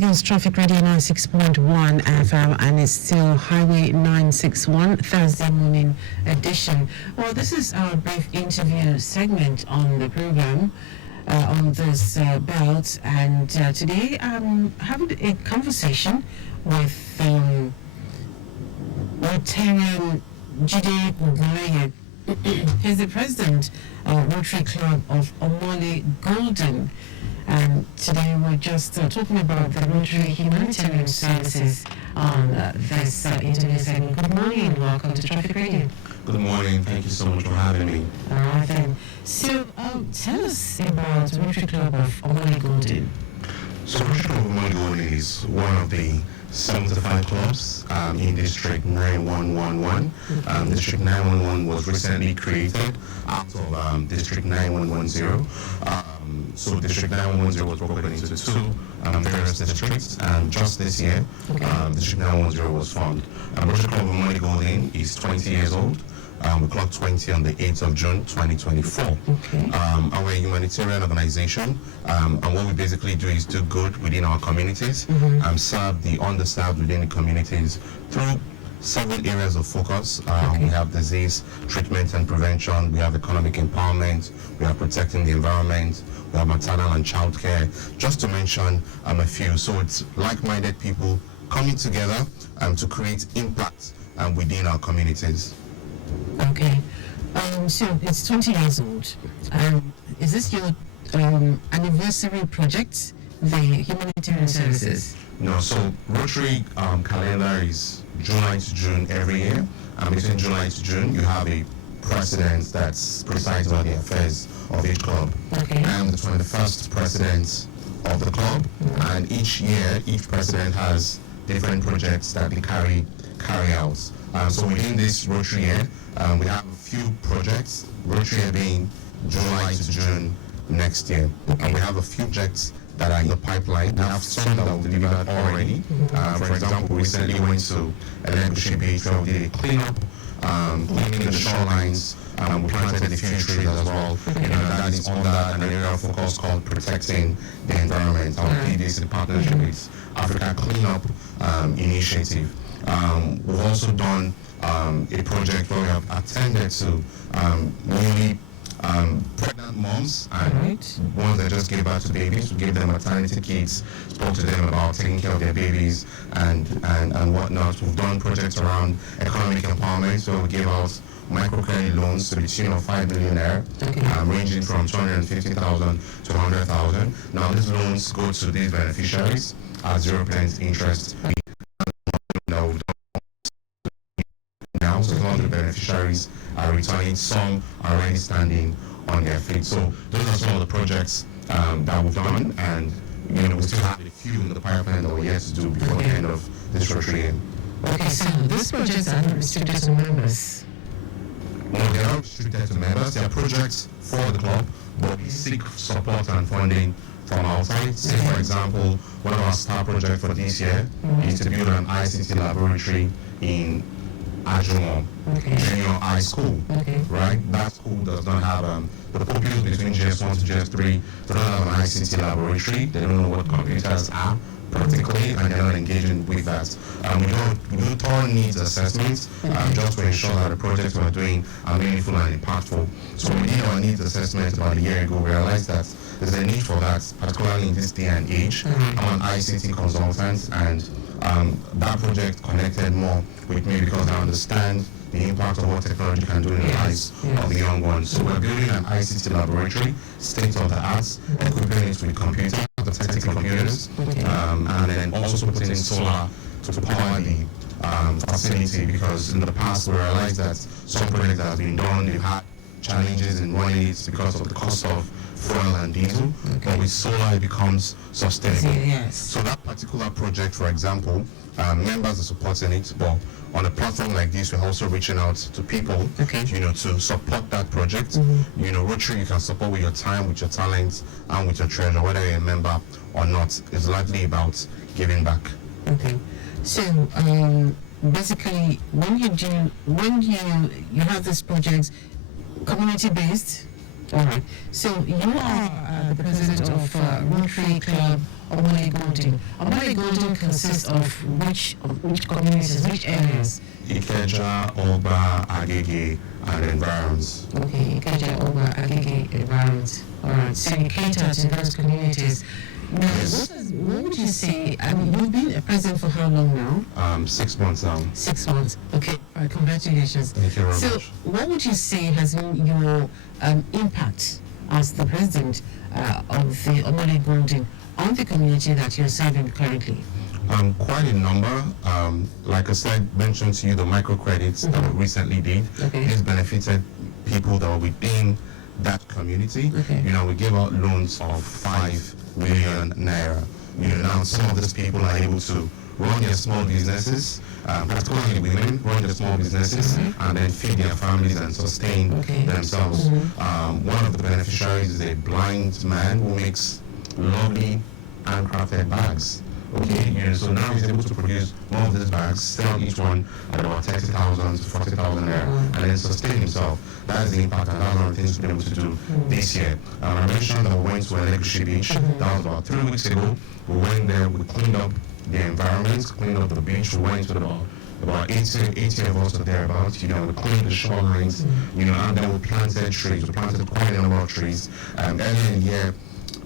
Lagos Traffic Radio 96.1 FM, and it's still Highway 961 Thursday morning edition. Well, this is our brief interview segment on the program on this belt, and today I'm having a conversation with Rotarian Jide Ogunleye. He's the president of Rotary Club of Omole-Golden. And today we're just talking about the Rotary Humanitarian services on this interview segment. Good morning and welcome to Traffic Radio. Good morning. Thank you so much for having me. All right then. So tell us about Rotary Club of Omole-Golden. So Rotary Club of Omole-Golden is one of the 75 clubs in District 9111. District 911 was recently created out of District 9110. So District 910 was broken into two various districts, and just this year, District 910 was formed. Rotary Club of Omole-Golden is 20 years old. We clocked 20 on the 8th of June 2024. Okay. Our humanitarian organization, and what we basically do is do good within our communities, serve the underserved within the communities through several areas of focus. We have disease treatment and prevention, we have economic empowerment, we have protecting the environment, we have maternal and child care, just to mention a few. So it's like-minded people coming together to create impact within our communities. Okay. So it's 20 years old. Is this your anniversary project, the humanitarian services? No, so Rotary calendar is July to June every year. Between July to June, you have a president that's presides over the affairs of each club. Okay. I am the 21st president of the club, and each year, each president has different projects that they carry out. So within this Rotary year, we have a few projects, Rotary year being July to June next year. And we have a few projects that are in the pipeline. We have some that will deliver already. For example, recently went to Elegushi Beach where we did a cleanup, cleaning the shorelines. We planted a few trees as well. That is under an area of focus called protecting the environment. Our PD is in partnership with Africa Cleanup Initiative. We've also done a project where we have attended to newly pregnant moms and ones that just gave birth to babies. We gave them maternity kits, spoke to them about taking care of their babies and whatnot. We've done projects around economic empowerment, so we gave out microcredit loans to the tune of 5 million naira, ranging from 250,000 to 100,000. Now these loans go to these beneficiaries at 0% interest. Now, so some of the beneficiaries are returning, some are already standing on their feet. So those are some of the projects that we've done, and we still have a few in the pipeline that we're yet to do before the end of this Rotary year. Okay, so these projects are not restricted to members? No, they are not restricted to members. They are projects for the club, but we seek support and funding from outside. Say, for example, one of our star projects for this year is to build an ICT laboratory in Ajumon Junior High School, right? That school does not have the pupils between GS1 to GS3. They don't have an ICT laboratory. They don't know what computers are practically, and they're not engaging with that. We do thorough needs assessments just to ensure that the projects we're doing are meaningful and impactful. So we did our needs assessment about a year ago. We realized that there's a need for that, particularly in this day and age. I'm an ICT consultant, and that project connected more with me because I understand the impact of what technology can do in the lives of the young ones. So we're building an ICT laboratory, state of the art, equipping it with computers, authentic computers, and then also putting in solar to power the facility, because in the past we realized that some projects that have been done, they've had challenges in running it because of the cost of fuel and diesel, but with solar it becomes sustainable. So that particular project, for example, members are supporting it, but on a platform like this, we're also reaching out to people, to support that project. Rotary, you can support with your time, with your talents, and with your treasure, whether you're a member or not. It's largely about giving back. Okay. So basically, when you have this project, community-based. All right. So you are the president of Rotary Club Omole-Golden. Omole-Golden consists of which communities, which areas? Ikeja, Oba, Agege, and environs. Okay, Ikeja, Oba, Agege, environs. All right, so you cater to those communities. Now, Yes. what would you say? I mean, you've been a president for how long now? 6 months now. 6 months. Okay, all right, congratulations. Thank you very So, much. what would you say has been your impact as the president of the Omole-Golden on the community that you're serving currently? Quite a number. Like I said, mentioned to you the microcredits that we recently did. Okay. This benefited people that were within that community. Okay. You know, we gave out loans of 5 million naira. You know, now some of these people are able to run their small businesses, particularly women, run their small businesses, and then feed their families and sustain themselves. One of the beneficiaries is a blind man who makes lovely handcrafted bags. Okay, you know, so now he's able to produce more of these bags, sell each one at about 30,000 to 40,000 naira, and then sustain himself. That is the impact, and that's one of the things we've been able to do this year. I mentioned that we went to Elegushi Beach. That was about 3 weeks ago. We went there, we cleaned up the environment, cleaned up the beach. We went to about 80 of us or thereabouts. You know, we cleaned the shorelines, you know, and then we planted trees. We planted quite a number of trees. Earlier in the year,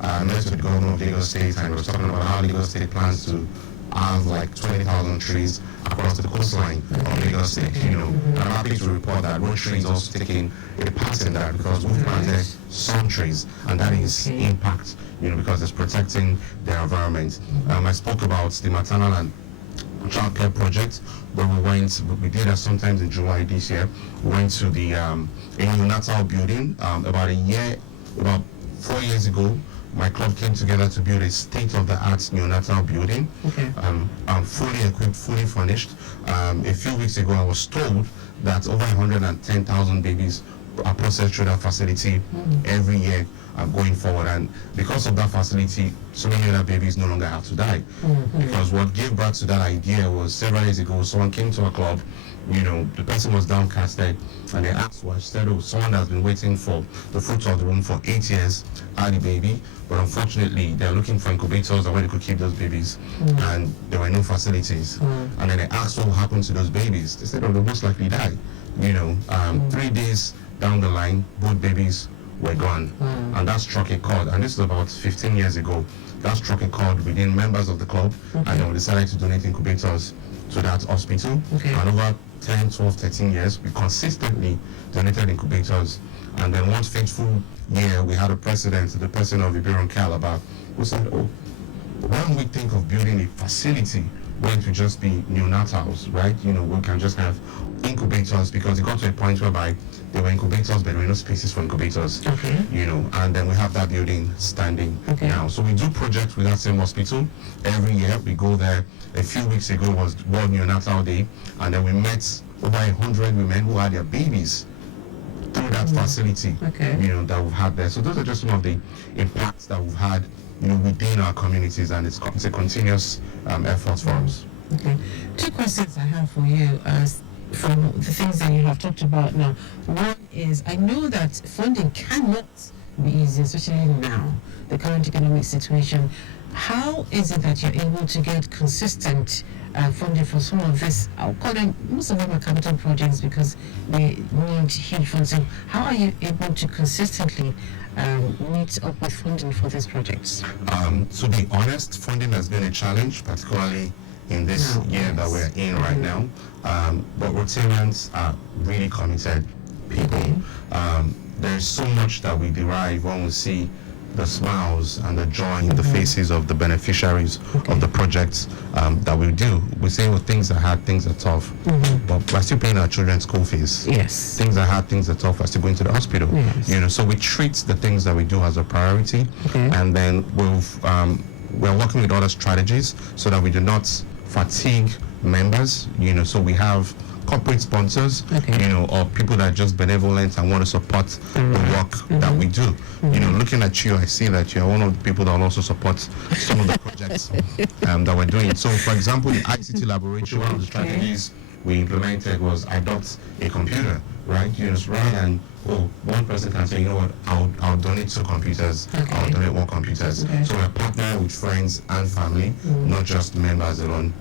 I met with the governor of Lagos State, and we were talking about how Lagos State plans to have like 20,000 trees across the coastline of Lagos State. You know, I'm happy to report that Rotary is also taking a part in that, because we've planted some trees, and that is impact. You know, because it's protecting their environment. I spoke about the maternal and childcare project where we did that sometimes in July this year. We went to the neonatal building about 4 years ago. My club came together to build a state-of-the-art neonatal building, fully equipped, fully furnished. A few weeks ago, I was told that over 110,000 babies are processed through that facility every year going forward. And because of that facility, so many other babies no longer have to die. Because what gave birth to that idea was several years ago, someone came to our club. You know, the person was downcasted, and they asked why. She said, oh, someone that's been waiting for the fruit of the womb for 8 years had a baby, but unfortunately they're looking for incubators or where they could keep those babies, and there were no facilities. And then they asked what happened to those babies. They said, oh, they'll most likely die. You know, 3 days down the line, both babies were gone. And that struck a chord, and this is about 15 years ago. That struck a chord within members of the club, and then we decided to donate incubators to that hospital. And over 10, 12, 13 years, we consistently donated incubators. And then one fateful year, we had a president, the president of Iberian Calabar, who said, oh, when we think of building a facility where it would just be neonatals, right? You know, we can just have incubators, because it got to a point whereby there were incubators, but there were no spaces for incubators. You know, and then we have that building standing now. So we do projects with that same hospital every year. We go there. A few weeks ago was World Neonatal Day, and then we met over 100 women who had their babies through that facility, you know, that we've had there. So those are just some of the impacts that we've had, you know, within our communities, and it's a continuous effort for us. Okay. 2 questions I have for you from the things that you have talked about now. One is, I know that funding cannot be easy, especially now, the current economic situation. How is it that you're able to get consistent funding for some of this? I'll call them, most of them are capital projects because they need huge funds. So how are you able to consistently meet up with funding for these projects? To be honest, funding has been a challenge, particularly in this year that we're in right now. But Rotarians are really committed people. There's so much that we derive when we see the smiles and the joy in the faces of the beneficiaries of the projects that we do. We say, well, things are hard, things are tough, but we're still paying our children's school fees. Yes. Things are hard, things are tough, we're still going to the hospital. You know, so we treat the things that we do as a priority, and then we're working with other strategies so that we do not fatigue members. You know, so we have corporate sponsors, you know, or people that are just benevolent and want to support the work that we do. You know, looking at you, I see that you're one of the people that will also support some of the projects that we're doing. So, for example, the ICT laboratory, one of the strategies we implemented was adopt a computer, right? Rather than, one person can say, you know what, I'll donate 2 computers, I'll donate 1 computers. So we're partnering with friends and family, not just members alone.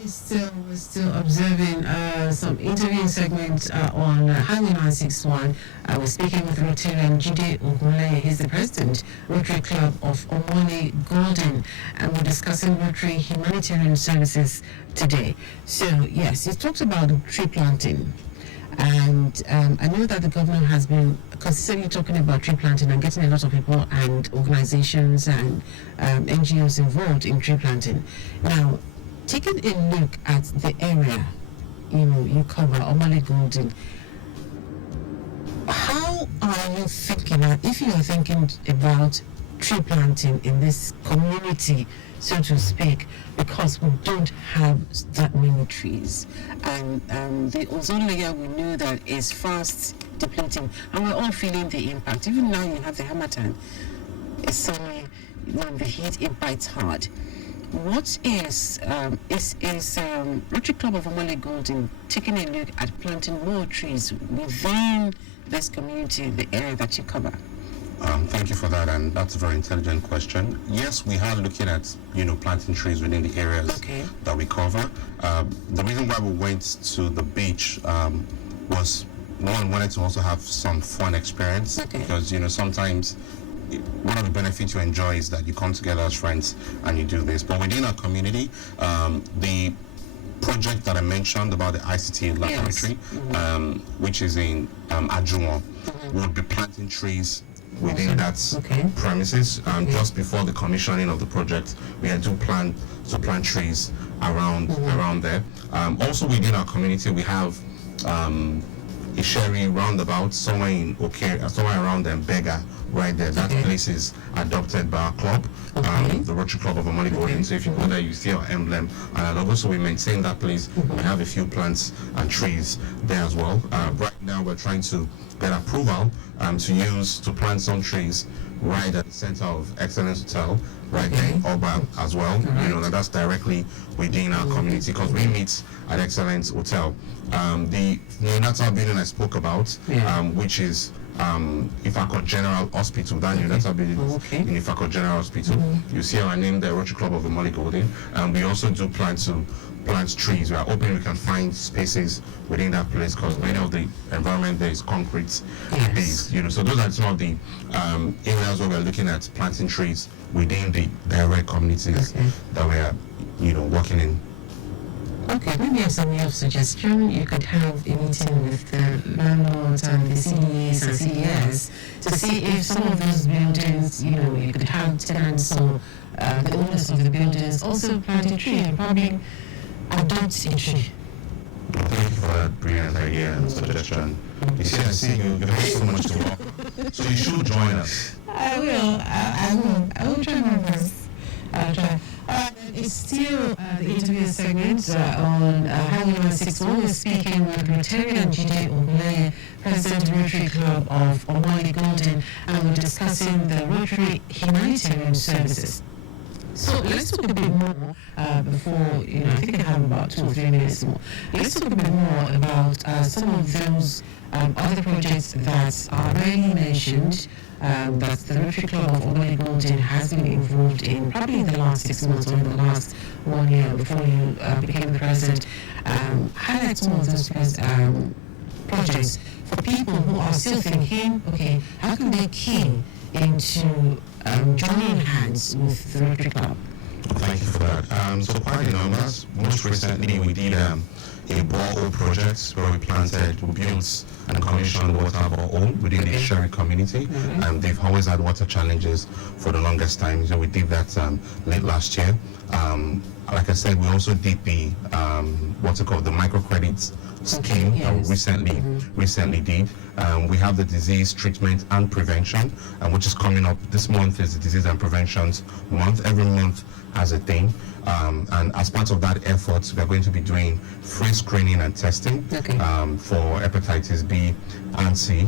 We're still observing some interview segments on Highway 961. We're speaking with Rotarian Jide Ogunleye. He's the president, Rotary Club of Omole-Golden, and we're discussing Rotary Humanitarian services today. So, yes, he talked about tree planting. And I know that the government has been consistently talking about tree planting and getting a lot of people and organizations and NGOs involved in tree planting. Now, taking a look at the area, you cover, Omole-Golden, how are you thinking, if you are thinking about tree planting in this community, so to speak, because we don't have that many trees, and the ozone layer, we know that is fast depleting, and we're all feeling the impact. Even now, you have the Hamatan. It's sunny, when the heat, it bites hard. What is Rotary Club of Omole-Golden taking a look at planting more trees within this community, the area that you cover? Thank you for that, and that's a very intelligent question. Yes, we are looking at planting trees within the areas that we cover. The reason why we went to the beach was, one, wanted to also have some fun experience, because sometimes one of the benefits you enjoy is that you come together as friends and you do this. But within our community, the project that I mentioned about the ICT laboratory, which is in Ajuwon, would be planting trees within that premises. Just before the commissioning of the project, we had to plant trees around there. Also within our community, we have a Sherry roundabout somewhere in somewhere around Bega, right there. That place is adopted by our club, the Rotary Club of Omole-Golden. So if you go there, you see our emblem and our logo. So we maintain that place. We have a few plants and trees there as well. Right now, we're trying to get approval to plant some trees right at the center of Excellence Hotel, right there in Oba as well. That's directly within our community, because we meet at Excellence Hotel. The neonatal building I spoke about, which is Ifako General Hospital, that neonatal building in Ifako General Hospital. You see our name there, Rotary Club of Omole-Golden. We also do plan to plant trees. We are hoping we can find spaces within that place, because many of the environment there is concrete based. So those are some of the areas where we're looking at planting trees within the direct communities that we are working in. Okay, maybe as a way of suggestion, you could have a meeting with the landlords and the CEs and CES to see if some of those buildings, you could have tenants or the owners of the buildings also plant a tree and probably adopt a tree. Thank you for that brilliant idea and suggestion. You see, I see you have so much to work, so you should join us. I will. I will try my best. I'll try. It's still the interview segment on Highway 961. We're speaking with Rotarian Jide Ogunleye, President Rotary Club of Omole-Golden, and we're discussing the Rotary Humanitarian services. So let's talk a bit more before, I think I have about 2 or 3 minutes more. Let's talk a bit more about some of those other projects that are rarely mentioned, that the Rotary Club of Omole-Golden has been involved in, probably in the last 6 months or in the last 1 year before you became the president. Highlight some of those projects for people who are still thinking, okay, how can they key into joining hands with the Rotary Club? Thank you for that. So quite the numbers. Most recently, we did a borehole project where we built and commissioned water borehole within the Sherry community. They've always had water challenges for the longest time. So we did that late last year. Like I said, we also did the what's it called, the microcredit scheme that we recently did. We have the disease treatment and prevention, which is coming up. This month is the disease and prevention month. Every month has a theme. And as part of that effort, we are going to be doing free screening and testing for hepatitis B and C,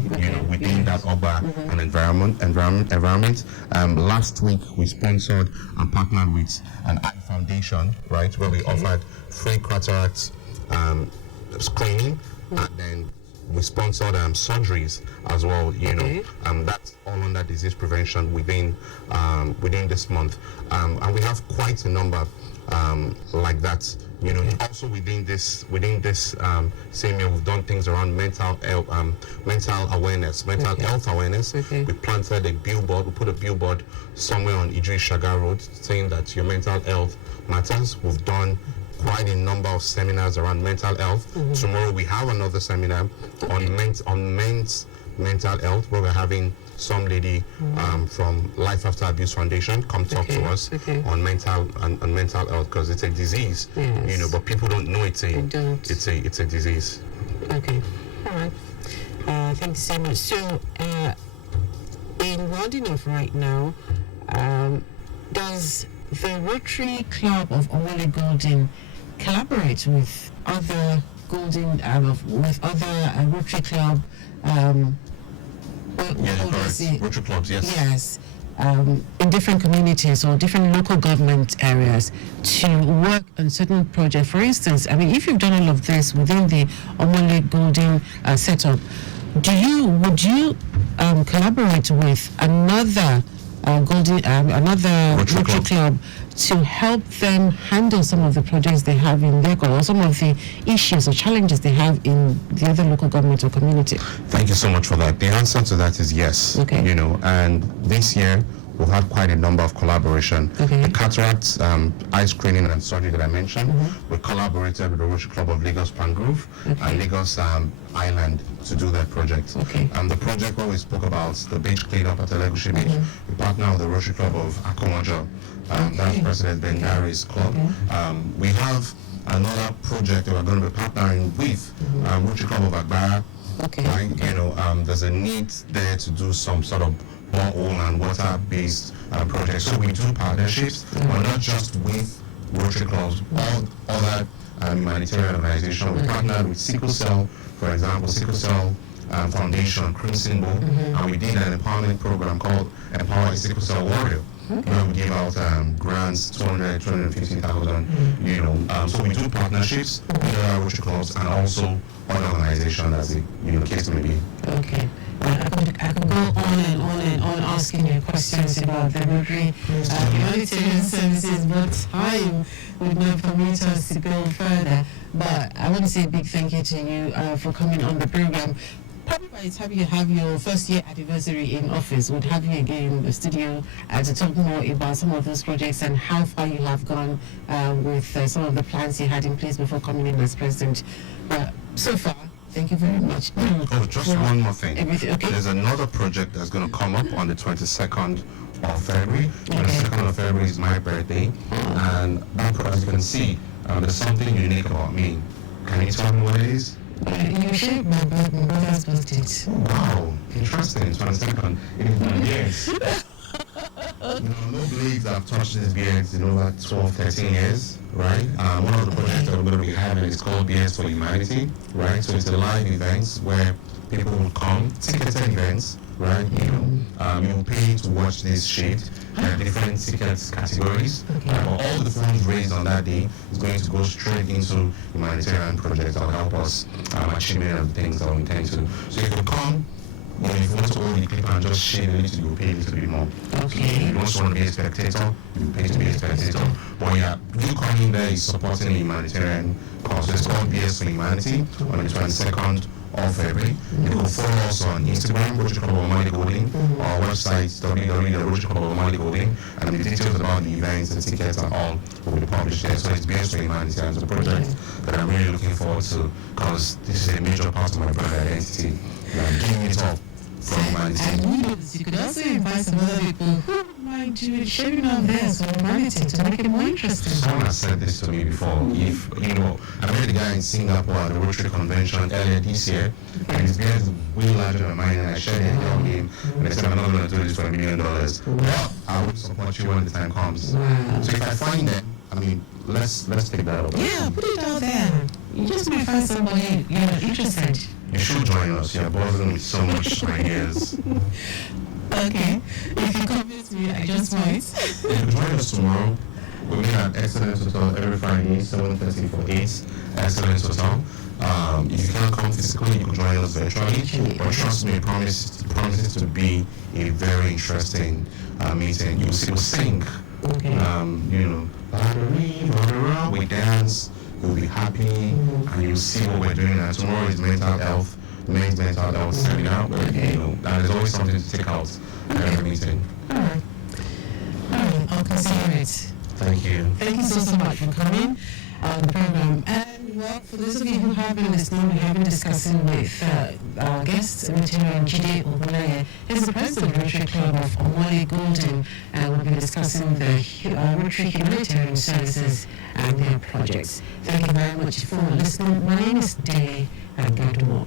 within that urban and environment. Last week, we sponsored and partnered with an eye foundation, right, where we offered free cataract screening, and then we sponsored surgeries as well. That's all under disease prevention within this month, and we have quite a number like that. Also within this same year, we've done things around mental health awareness. We planted a billboard. We put a billboard somewhere on Idris Shagar Road saying that your mental health matters. We've done quite a number of seminars around mental health. Tomorrow we have another seminar on men's mental health, where we're having some lady from Life After Abuse Foundation come talk to us on mental health, because it's a disease, but people don't know it's a disease. Okay, all right. Thank you so much. So, in rounding off right now, does the Rotary Club of Omole-Golden collaborate with other Rotary Club? Rotary clubs, yes. Yes, in different communities or different local government areas to work on certain projects. For instance, if you've done all of this within the Omole-Golden setup, would you collaborate with another Rotary Club to help them handle some of the projects they have in their or some of the issues or challenges they have in the other local government or community? Thank you so much for that. The answer to that is yes. Okay. And this year we've had quite a number of collaboration. Okay. The cataracts, eye screening and surgery that I mentioned, we collaborated with the Rotary Club of Lagos Pangrove and Lagos Island to do that project. Okay. The project where we spoke about the beach cleanup at Elegushi Beach, we partner with the Rotary Club of Akomojo, that's President Bengare's club. We have another project that we're going to be partnering with Rotary Club of Agbara. Okay. Right? There's a need there to do some sort of borehole and water-based projects. So we do partnerships, but not just with Rotary clubs, all other humanitarian organizations. We partnered with Sickle Cell, for example, Sickle Cell Foundation, Crimson Bowl, and we did an empowerment program called Empower a Sickle Cell Warrior. Where we give out grants, 250,000, so we do partnerships with our Rotary clubs and also other organizations as the case may be. Okay. I could go on and on and on asking you questions about the Rotary Humanitarian services, but time would not permit us to go further. But I want to say a big thank you to you for coming on the program. Probably by the time you have your first year anniversary in office, we'd have you again in the studio to talk more about some of those projects and how far you have gone with some of the plans you had in place before coming in as president. But so far, thank you very much. Oh, just one more thing. Everything, okay? There's another project that's going to come up on the 22nd of February. Okay. 22nd of February is my birthday. And as you can see, there's something unique about me. Can you tell me what it is? You shared my brother's birthday. Wow, interesting. 22nd. It is my beard. No blades have touched this beard in over 12, 13 years, right? One of the projects that we're going to be having is called Beards for Humanity, right? So it's a live event where people will come, ticketed events, right? You will pay to watch this shift. There are different ticket categories. But all the funds raised on that day is going to go straight into humanitarian projects that will help us achieve many of the things that we intend to. So if you come, if you want to hold the clip and just shave a little, you'll pay a little bit more. Okay. If you want to be a spectator, you pay to be a spectator. But you coming there is supporting a humanitarian cause. So it's called BS for Humanity on the 22nd of February. You can follow us on Instagram, Rotary Club of Omole-Golden, our website, www.rotaryclubofomole-golden, and the details about the events and tickets and all will be published there. So it's BS for Humanity, and it's a project that I'm really looking forward to, because this is a major part of my brand identity. I'm giving it up from humanity. And you could also invite some other people who might do sharing of theirs for humanity to make it more interesting. Someone has said this to me before. If I met the guy in Singapore at the Rotary Convention earlier this year, and his beard is way larger than mine, and I shared it with him, and I said, I'm not going to do this for $1 million. Well, I will support you when the time comes. Wow. So if I find them, let's take that up. Yeah, put it out there. You just might find somebody interested. You should join us. You're buzzing with so much ideas. Okay. If you convince me, I just might. You can join us tomorrow We meet at Excellence Hotel every Friday, 7:30 for 8, Excellence Hotel. If you can't come physically, you can join us virtually. But trust me, it promises to be a very interesting meeting. We'll sing. Okay. We dance. You'll be happy, and you'll see what we're doing. And tomorrow is men's mental health seminar. That is always something to take out at every meeting. All right, I'll consider it. Thank you. Thank you so much for coming on the program. And well, for those of you who have been listening, we have been discussing with our guest, Rotarian Jide Ogunleye. He's the president of the Rotary Club of Omole-Golden, and we've been discussing the Rotary Humanitarian services and their projects. Thank you very much for listening. My name is Dele Gadumo.